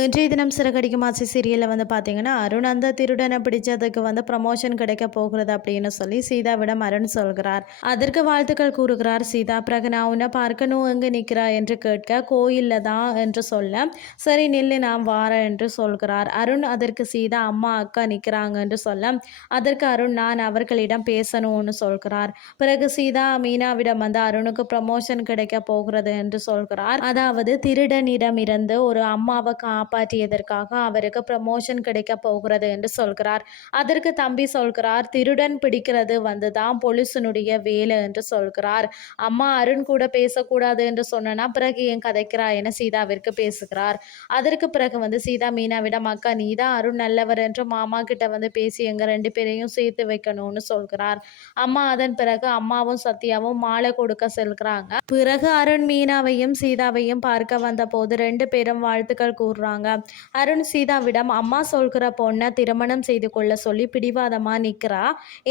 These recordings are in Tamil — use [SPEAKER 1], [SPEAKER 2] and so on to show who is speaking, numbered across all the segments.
[SPEAKER 1] இன்றைய தினம் சிறகடிக்கும் ஆசை சீரியலில் வந்து பார்த்தீங்கன்னா அருண் அந்த திருடனை பிடிச்சதுக்கு வந்து ப்ரமோஷன் கிடைக்க போகிறது அப்படின்னு சொல்லி சீதாவிடம் அருண் சொல்கிறார் அதற்கு வாழ்த்துக்கள் கூறுகிறார் சீதா பிறகு நான் உன்னை பார்க்கணும் எங்கு நிற்கிறா என்று கேட்க கோயிலில் தான் என்று சொல்ல சரி நில்லு நான் வாரேன் என்று சொல்கிறார் அருண் அதற்கு சீதா அம்மா அக்கா நிற்கிறாங்க என்று சொல்ல அதற்கு அருண் நான் அவர்களிடம் பேசணும்னு சொல்கிறார் பிறகு சீதா மீனாவிடம் வந்து அருணுக்கு ப்ரமோஷன் கிடைக்க போகிறது என்று சொல்கிறார் அதாவது திருடனிடம் இருந்து ஒரு அம்மாவை காப்பாற்றியதற்காக அவருக்கு ப்ரமோஷன் கிடைக்க போகிறது என்று சொல்கிறார் அதற்கு தம்பி சொல்கிறார் திருடன் பிடிக்கிறது வந்துதான் போலீஸினுடைய வேலை என்று சொல்கிறார் அம்மா அருண் கூட பேசக்கூடாது என்று சொன்னா பிறகு ஏன் கதைக்கிறாய் என சீதாவிற்கு பேசுகிறார் அதற்கு பிறகு வந்து சீதா மீனாவிடம் அக்கா நீதான் அருண் நல்லவர் என்று மாமா கிட்ட வந்து பேசி எங்க ரெண்டு பேரையும் சேர்த்து வைக்கணும்னு சொல்கிறார் அம்மா அதன் பிறகு அம்மாவும் சத்யாவும் மாலை கொடுக்க செல்கிறாங்க பிறகு அருண் மீனாவையும் சீதாவையும் பார்க்க வந்த போது ரெண்டு பேரும் வாழ்த்துக்கள் கூறுறாங்க சொல்கிறாங்க அருண் சீதாவிடம் அம்மா சொல்கிற பொண்ணை திருமணம் செய்து கொள்ள சொல்லி பிடிவாதமா நிற்கிறா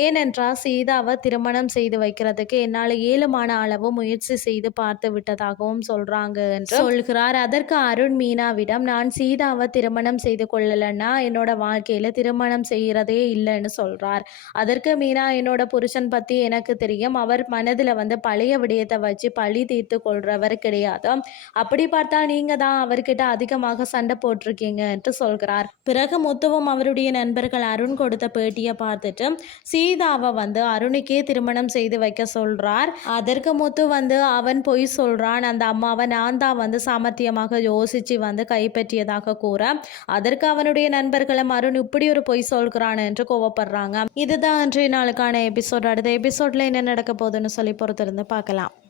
[SPEAKER 1] ஏனென்றால் சீதாவை திருமணம் செய்து வைக்கிறதுக்கு என்னால் ஏழுமான அளவு முயற்சி செய்து பார்த்து விட்டதாகவும் சொல்றாங்க என்று
[SPEAKER 2] சொல்கிறார் அதற்கு அருண் மீனாவிடம் நான் சீதாவை திருமணம் செய்து கொள்ளலைன்னா என்னோட வாழ்க்கையில திருமணம் செய்யறதே இல்லைன்னு சொல்றார் அதற்கு மீனா என்னோட புருஷன் பத்தி எனக்கு தெரியும் அவர் மனதுல வந்து பழைய விடயத்தை வச்சு பழி தீர்த்து கொள்றவர் கிடையாது அப்படி பார்த்தா நீங்க தான் அவர்கிட்ட அதிகமாக சண்டை சண்டை போட்டிருக்கீங்க என்று சொல்கிறார் பிறகு முத்துவும் அவருடைய நண்பர்கள் அருண் கொடுத்த பேட்டியை பார்த்துட்டு சீதாவை வந்து அருணுக்கே திருமணம் செய்து வைக்க சொல்றார் அதற்கு முத்து வந்து அவன் பொய் சொல்றான் அந்த அம்மாவை நான் தான் வந்து சாமர்த்தியமாக யோசிச்சு வந்து கைப்பற்றியதாக கூற அதற்கு அவனுடைய நண்பர்களும் அருண் இப்படி ஒரு பொய் சொல்கிறான் என்று கோவப்படுறாங்க
[SPEAKER 3] இதுதான் அன்றைய நாளுக்கான எபிசோட் அடுத்த எபிசோட்ல என்ன நடக்க போகுதுன்னு சொல்லி பொறுத்திருந்து பார்க்கலாம்